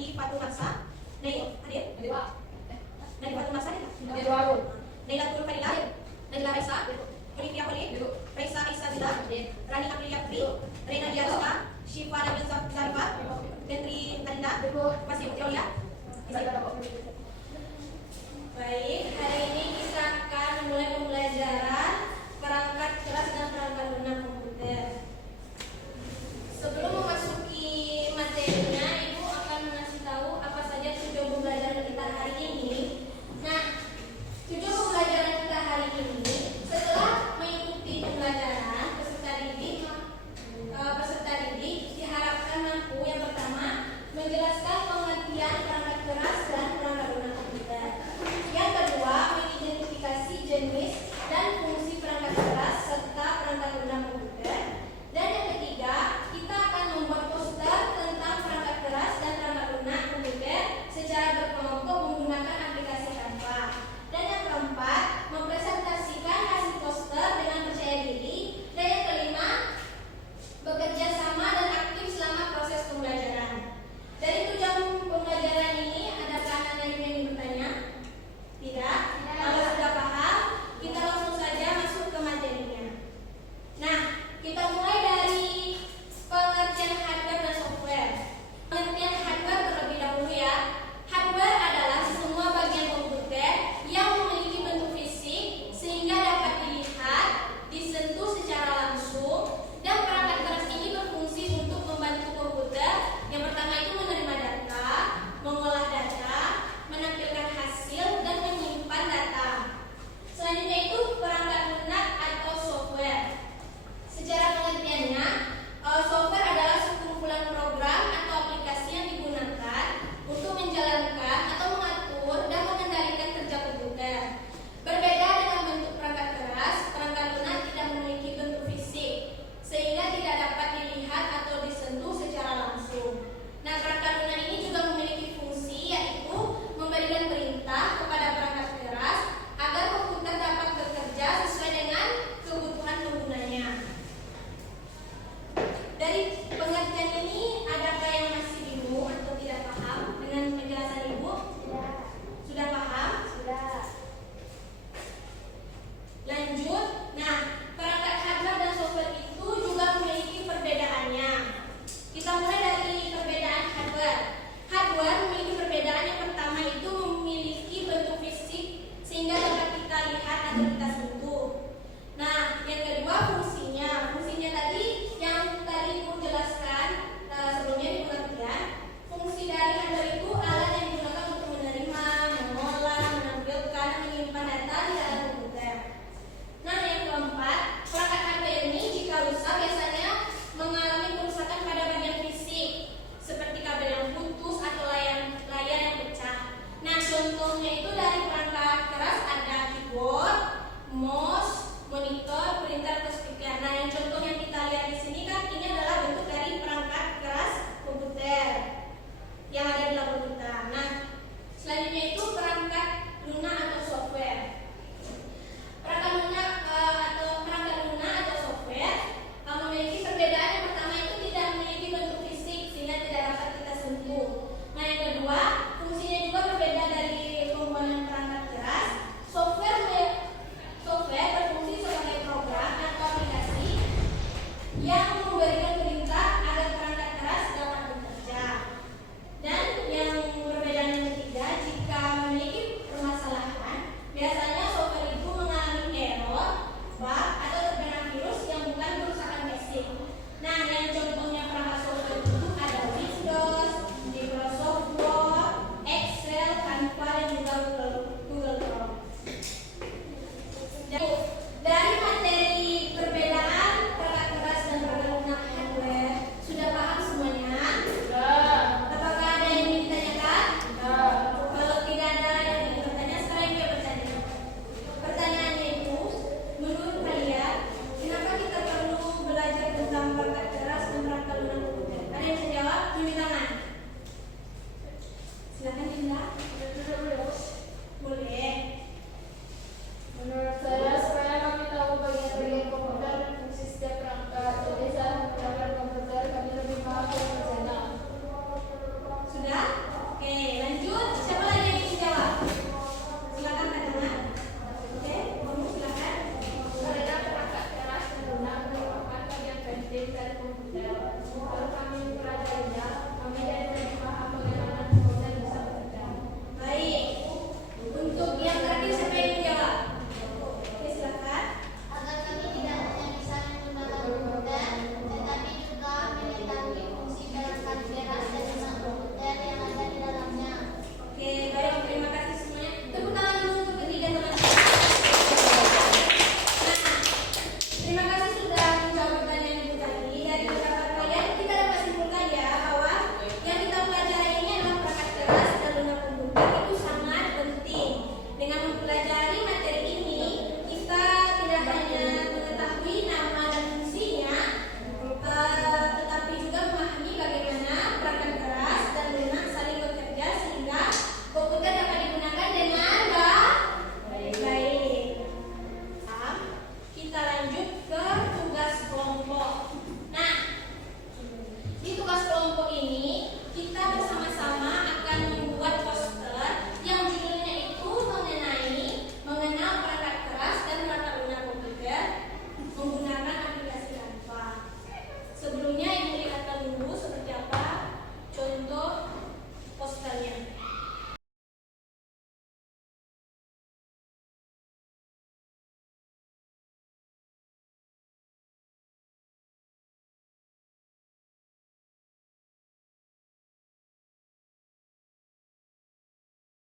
Nadi Fatumarsa, Nadi hadir? Nadi Fatumarsa hadir? Nailatul Fadila, Naila Raisa, Olivia Khalid, Raisa Isa Zila, Rani Aprilia Putri, Rena Diaruska, Syifa Nabil Zarifah, Fitri Adinda, masih Putri ya? Baik, hari ini kita akan memulai pembelajaran perangkat keras dan perangkat lunak komputer. Sebelum memasuki materinya, Ibu akan mengasih tahu apa saja tujuan pembelajaran kita hari ini. Nah, tujuan pembelajaran kita hari ini, setelah mengikuti pembelajaran peserta didik diharapkan mampu yang pertama menjelaskan pengertian perangkat keras dan perangkat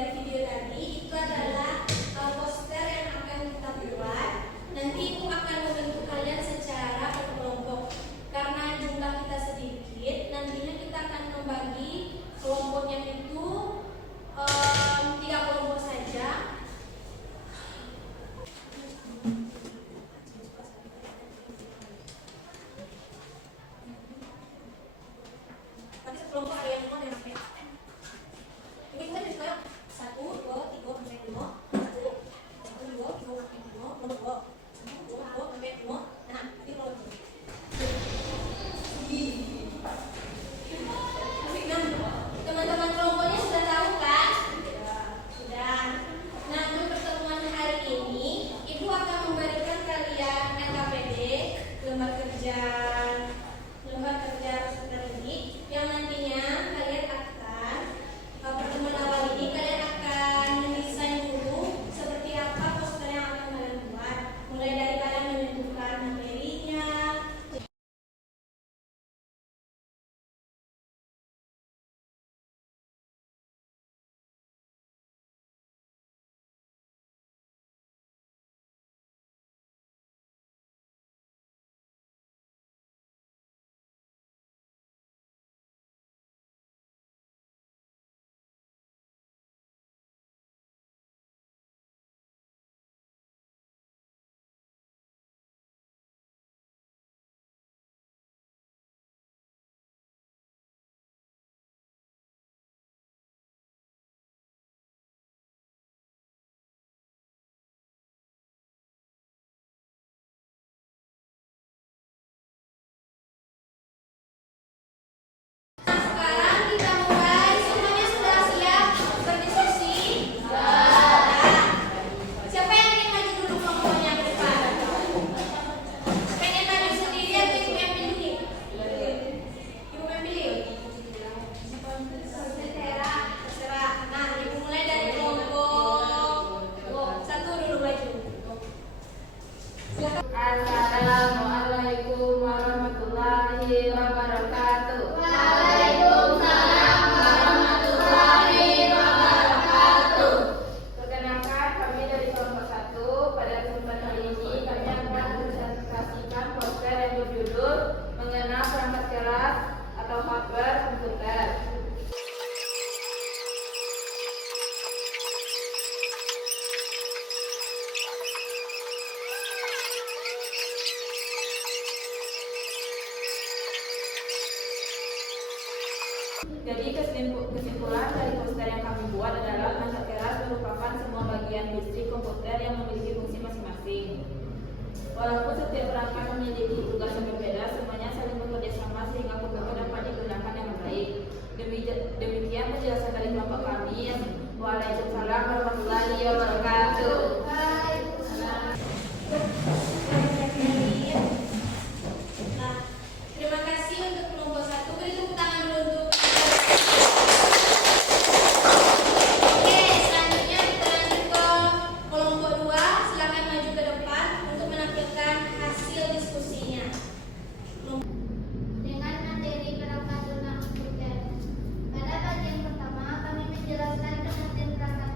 Video tadi itu adalah poster yang akan kita buat. Nanti ibu akan membentuk kalian secara berkelompok. Karena jumlah kita sedikit, nantinya kita akan membagi kelompoknya itu 3 kelompok saja. Tapi sekelompok ada yang mau sampai. Ini kita bisa 1, 2, 3 sampai 5. 1, 2, 3 sampai 5. Nomor 2. 1, 2, 3 sampai 5. Nah, nanti nomor 2. Teman-teman kelompoknya sudah tahu kan? Sudah. Nah, untuk pertemuan hari ini, Ibu akan memberikan kalian LKPD, lembar kerja poster ini, yang nantinya kalian akan pertemuan awal ini kalian akan mendesain dulu seperti apa poster yang akan kalian buat. Mulai dari kalian menentukan materinya. Sekarang kita mulai. Semuanya sudah siap berdiskusi? Siapa yang ingin maju dulu kelompoknya ke depan? Pengen maju sendiri atau ibu yang pilih? Ibu yang pilih? Terserah. Nah, ibu mulai dari kelompok 1 dulu maju. Silakan. Assalamualaikum warahmatullahi wabarakatuh. Waalaikumsalam warahmatullahi wabarakatuh. Perkenalkan, kami dari kelompok 1. Pada kesempatan kali ini kami akan mempresentasikan poster yang berjudul Mengenal Perangkat Keras atau Hardware Komputer. Jadi kesimpulan dari poster yang kami buat adalah perangkat keras merupakan semua bagian listrik komputer yang memiliki fungsi masing-masing. Walaupun setiap perangkat memiliki tugas yang berbeda, semuanya saling bekerja sama sehingga komputer dapat digunakan dengan baik. Demikian penjelasan dari kelompok kami. Waalaikumsalam warahmatullahi wabarakatuh. Nah, terima kasih untuk kelompok 1. Beri tepuk tangan dulu untuk. Oke, selanjutnya kita lanjut ke kelompok 2. Silakan maju ke depan untuk menampilkan hasil diskusinya. Dengan materi perangkat lunak komputer. Pada bagian pertama, kami menjelaskan pengertian perangkat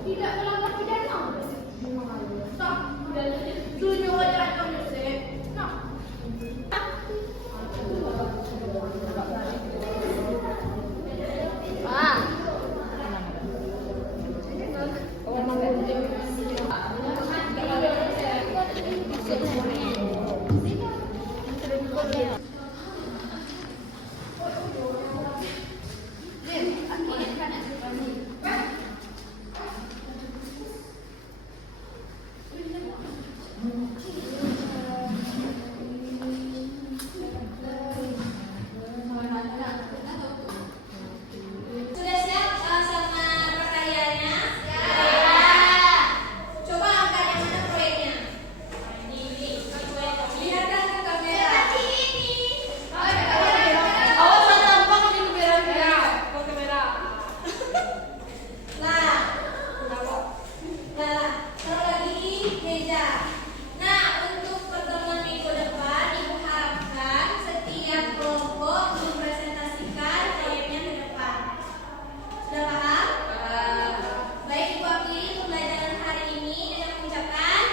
Tidak melanggar pidana. Sah. Dan tujuh ajaran kami nah. Sudah siap sama perkaryaannya? Coba angkat yang mana proyeknya? Lihatkan ke kamera. Awas jangan tampang di kamera. Ke kamera. Nah, taruh lagi di meja. Nah, untuk pertemuan minggu depan, Ibu harapkan setiap kelompok mempresentasikan proyeknya ke depan. Sudah paham? Baik, Ibu akhiri pembelajaran hari ini dengan mengucapkan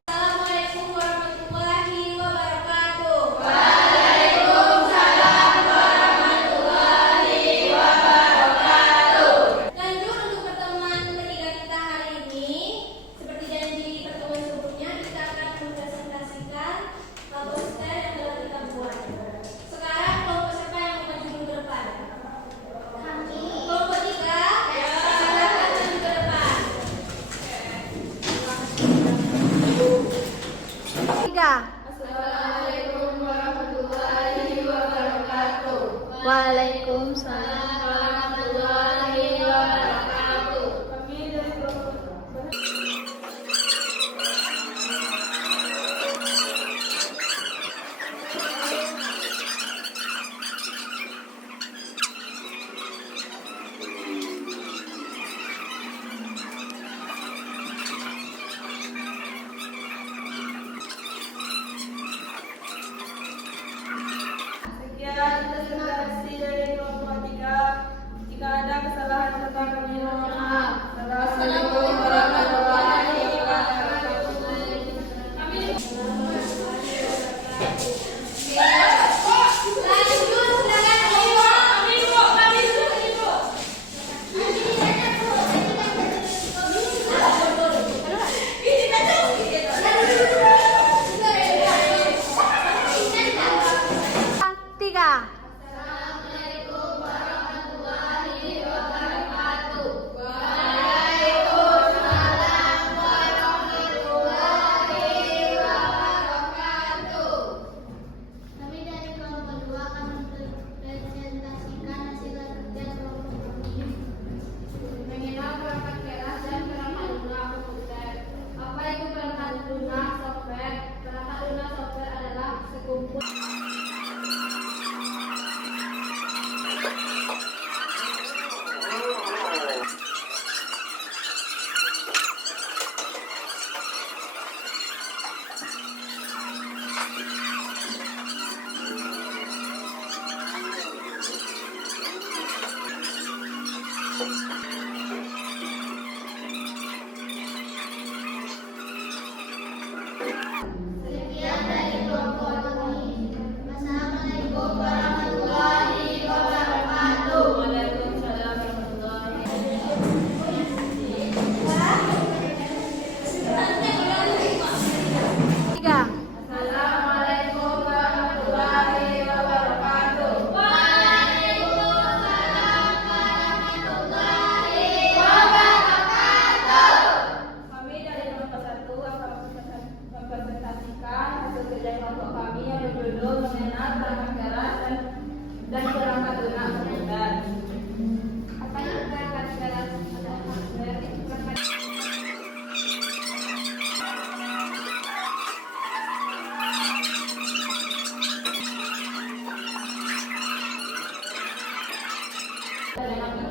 Assalamualaikum warahmatullahi wabarakatuh. Assalamualaikum warahmatullahi wabarakatuh. Lanjut untuk pertemuan ketiga kita hari ini, seperti janji pertemuan sebelumnya, kita akan mempresentasikan poster yang telah kita buat. Sekarang kelompok siapa yang mau maju dulu ke depan? Kelompok tiga, silakan maju ke depan. Assalamualaikum warahmatullahi wabarakatuh. Waalaikumsalam warahmatullahi wabarakatuh. Kami dari kelompok sekian presentasi dari kelompok 3.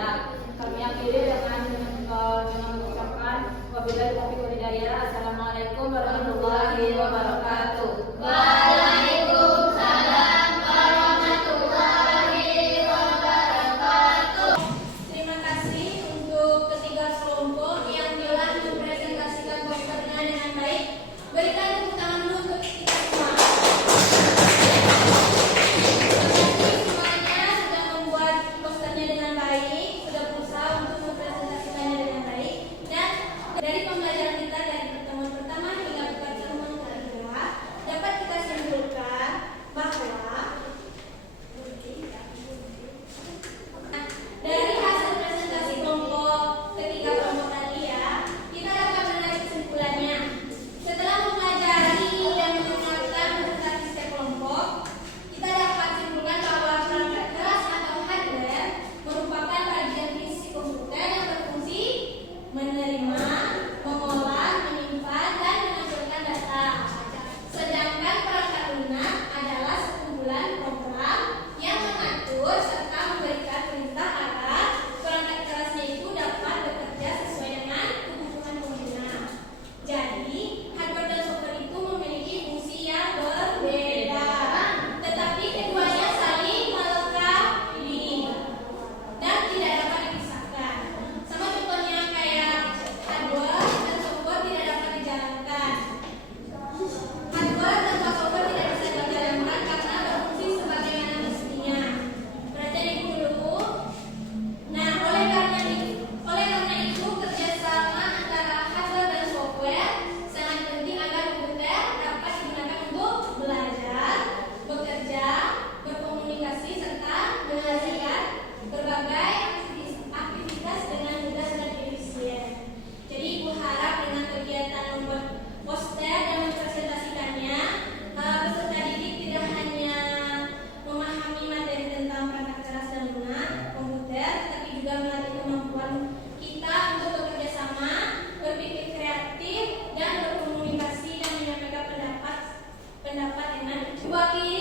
mendadak. Kami akhiri dengan mengucapkan wabillahi taufiq wal hidayah. Assalamualaikum warahmatullahi wabarakatuh. Waalaikumsalam warahmatullahi wabarakatuh. Terima kasih untuk ketiga kelompok yang telah mempresentasikan posternya dengan baik. Berikan tepuk tangan dulu untuk kita semua. Semuanya sudah membuat posternya dengan baik, sudah berusaha untuk mempresentasikannya dengan baik. Dan dari pembelajaran kita dari pertemuan pertama hingga pertemuan kedua, dapat kita simpulkan bahwa dari hasil presentasi kelompok ketiga kelompok tadi ya, kita dapat menarik kesimpulannya. Setelah mempelajari dan mengenalkan presentasi setiap kelompok, kita dapat simpulkan bahwa perangkat keras atau hardware merupakan bagian fisik komputer yang berfungsi menerima, mengolah, menyimpan, dan menampilkan data. Sedangkan perangkat lunak adalah sekumpulan program yang mengatur serta memberikan perintah agar perangkat kerasnya itu dapat bekerja sesuai dengan kebutuhan pengguna. Jadi, hardware dan software itu memiliki fungsi yang berbeda, tetapi keduanya saling melengkapi dan tidak dapat dipisahkan. Sama contohnya kayak hardware dan software tidak dapat dijalankan. Hardware tanpa software tidak bisa dijalankan karena berfungsi sebagaimana mestinya. Perhatian ibu dulu. Nah, oleh karena itu kerjasama antara hardware dan software sangat penting agar komputer dapat digunakan untuk belajar, bekerja, berkomunikasi serta menyelesaikan berbagai aktivitas dengan mudah dan efisien. Jadi ibu harap dengan kegiatan membuat poster dan mempresentasikannya, peserta didik tidak hanya memahami materi tentang perangkat keras dan lunak komputer, tapi juga melatih kemampuan kita untuk bekerja sama, berpikir kreatif, dan berkomunikasi dan menyampaikan pendapat dengan diwakili